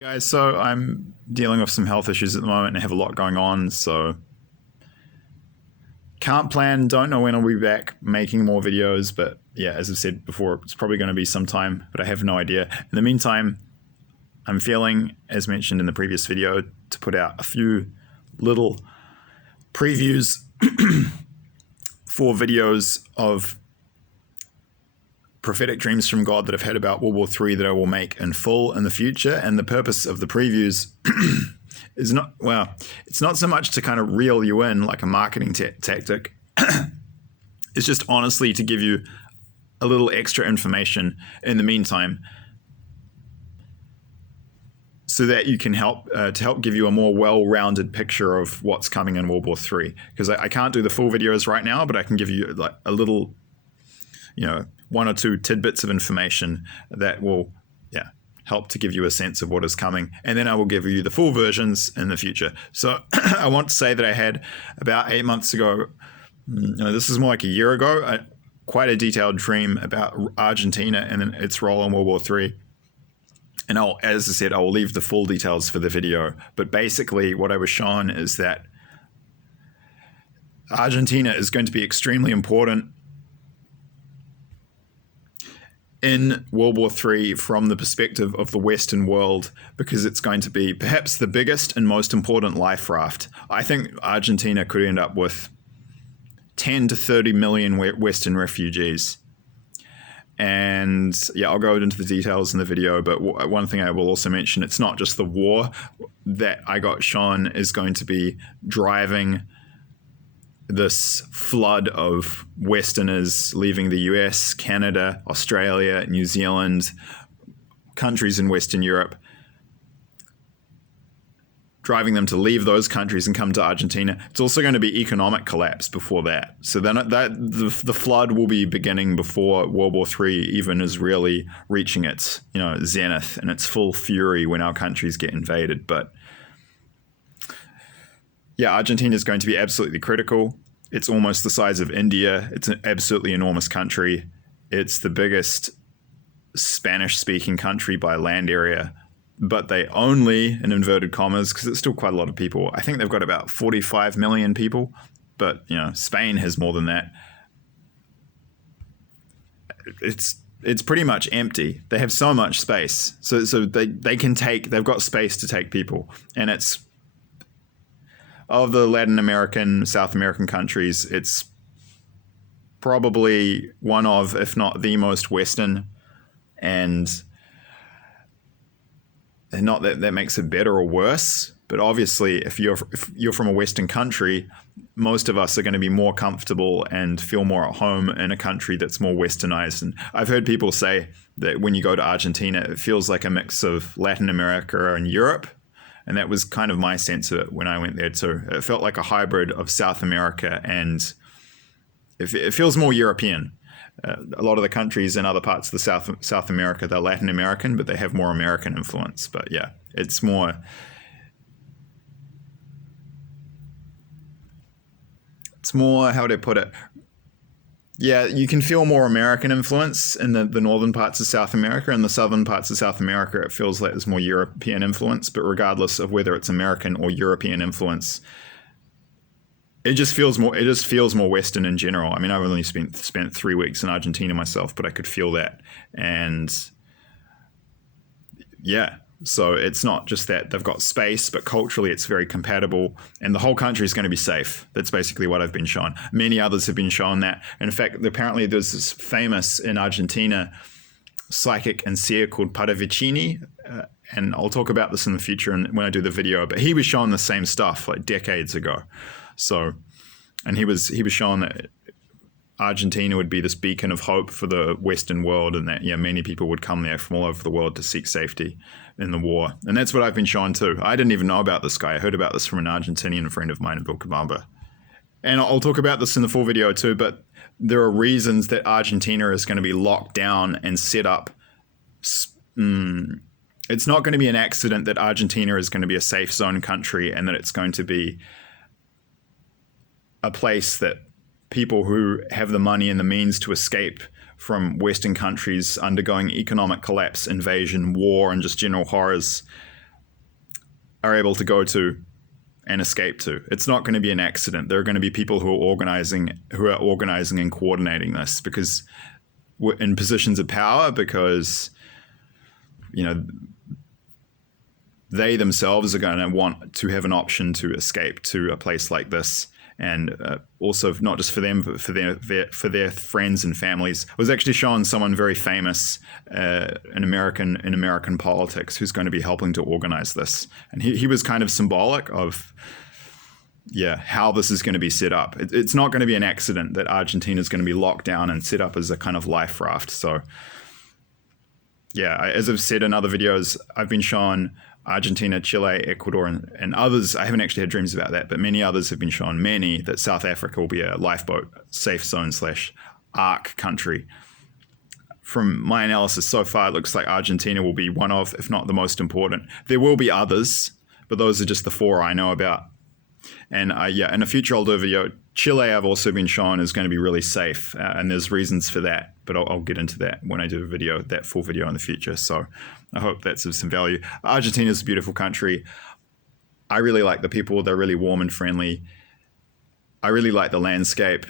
Guys, so I'm dealing with some health issues at the moment and have a lot going on, so can't plan, don't know when I'll be back making more videos, but yeah, as I've said before, it's probably going to be some time, but I have no idea. In the meantime, I'm feeling, as mentioned in the previous video, to put out a few little previews for videos of prophetic dreams from God that I've had about WW3 that I will make in full in the future. And the purpose of the previews is not, well, it's not so much to kind of reel you in like a marketing tactic. It's just honestly to give you a little extra information in the meantime so that you can help give you a more well-rounded picture of what's coming in WW3. Because I can't do the full videos right now, but I can give you like a little, one or two tidbits of information that will help to give you a sense of what is coming. And then I will give you the full versions in the future. So I want to say that I had about 8 months ago, this is more like a year ago, quite a detailed dream about Argentina and its role in WW3. And as I said, I will leave the full details for the video. But basically what I was shown is that Argentina is going to be extremely important in WW3 from the perspective of the Western world, because it's going to be perhaps the biggest and most important life raft. I think Argentina could end up with 10 to 30 million Western refugees. And yeah, I'll go into the details in the video, but one thing I will also mention, it's not just the war that I got shown is going to be driving this flood of Westerners leaving the US, Canada, Australia, New Zealand, countries in Western Europe, driving them to leave those countries and come to Argentina. It's also going to be economic collapse before that. So then the flood will be beginning before WW3 even is really reaching its zenith and its full fury when our countries get invaded. But yeah, Argentina is going to be absolutely critical. It's almost the size of India. It's an absolutely enormous country. It's the biggest Spanish-speaking country by land area, but they only, in inverted commas, because it's still quite a lot of people. I think they've got about 45 million people, but Spain has more than that. It's pretty much empty. They have so much space, so they've got space to take people, and it's of the Latin American, South American countries, it's probably one of, if not the most Western, and not that that makes it better or worse, but obviously if you're from a Western country, most of us are going to be more comfortable and feel more at home in a country that's more westernized. And I've heard people say that when you go to Argentina, it feels like a mix of Latin America and Europe. And that was kind of my sense of it when I went there too. It felt like a hybrid of South America, and it feels more European. A lot of the countries in other parts of the South America, they're Latin American, but they have more American influence. But yeah, it's more how would I put it? Yeah, you can feel more American influence in the northern parts of South America. In the southern parts of South America, it feels like there's more European influence. But regardless of whether it's American or European influence, it just feels more Western in general. I mean, I've only spent 3 weeks in Argentina myself, but I could feel that. And yeah, so it's not just that they've got space, but culturally it's very compatible, and the whole country is going to be safe. That's basically what I've been shown. Many others have been shown that. In fact, apparently there's this famous in Argentina psychic and seer called Paravicini, and I'll talk about this in the future when I do the video, but he was shown the same stuff like decades ago. So, and he was shown that Argentina would be this beacon of hope for the Western world, and that many people would come there from all over the world to seek safety in the war. And that's what I've been shown too. I didn't even know about this guy. I heard about this from an Argentinian friend of mine in Vilcabamba. And I'll talk about this in the full video too, but there are reasons that Argentina is going to be locked down and set up. It's not going to be an accident that Argentina is going to be a safe zone country, and that it's going to be a place that people who have the money and the means to escape from Western countries undergoing economic collapse, invasion, war, and just general horrors are able to go to and escape to. It's not going to be an accident. There are going to be people who are organizing and coordinating this because we're in positions of power, because they themselves are going to want to have an option to escape to a place like this. And also not just for them, but for their friends and families. I was actually showing someone very famous in American politics who's going to be helping to organize this, and he was kind of symbolic of how this is going to be set up. It's not going to be an accident that Argentina is going to be locked down and set up as a kind of life raft. So as I've said in other videos, I've been shown Argentina, Chile, Ecuador, and others. I haven't actually had dreams about that, but many others have been shown, that South Africa will be a lifeboat safe zone / ARC country. From my analysis so far, it looks like Argentina will be one of, if not the most important. There will be others, but those are just the 4 I know about. And in the future I'll do a video. Chile, I've also been shown, is going to be really safe, and there's reasons for that, but I'll get into that when I do a video, that full video in the future. So I hope that's of some value. Argentina is a beautiful country. I really like the people. They're really warm and friendly. I really like the landscape.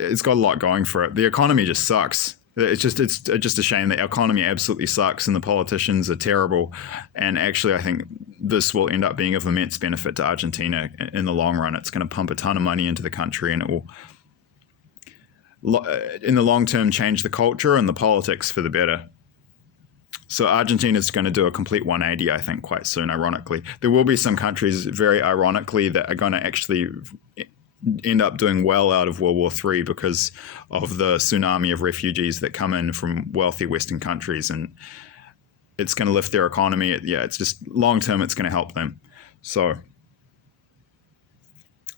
It's got a lot going for it. The economy just sucks. It's just a shame. The economy absolutely sucks and the politicians are terrible. And actually, I think this will end up being of immense benefit to Argentina in the long run. It's going to pump a ton of money into the country, and it will, in the long term, change the culture and the politics for the better. So Argentina is going to do a complete 180, I think, quite soon, ironically. There will be some countries, very ironically, that are going to actually end up doing well out of World War III because of the tsunami of refugees that come in from wealthy Western countries, and it's going to lift their economy. It's just long term, it's going to help them. So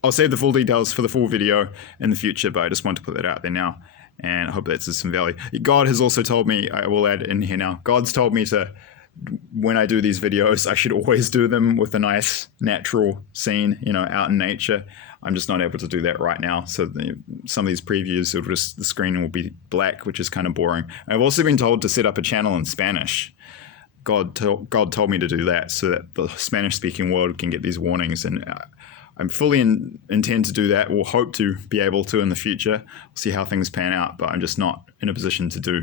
I'll save the full details for the full video in the future, but I just want to put that out there now, and I hope that's of some value. God has also told me, I will add in here now, God's told me to, when I do these videos, I should always do them with a nice natural scene, out in nature. I'm just not able to do that right now. So some of these previews, the screen will be black, which is kind of boring. I've also been told to set up a channel in Spanish. God told me to do that so that the Spanish-speaking world can get these warnings. And I'm fully intend to do that. We'll hope to be able to in the future. We'll see how things pan out, but I'm just not in a position to do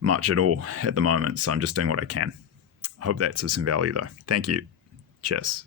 much at all at the moment. So I'm just doing what I can. I hope that's of some value, though. Thank you. Cheers.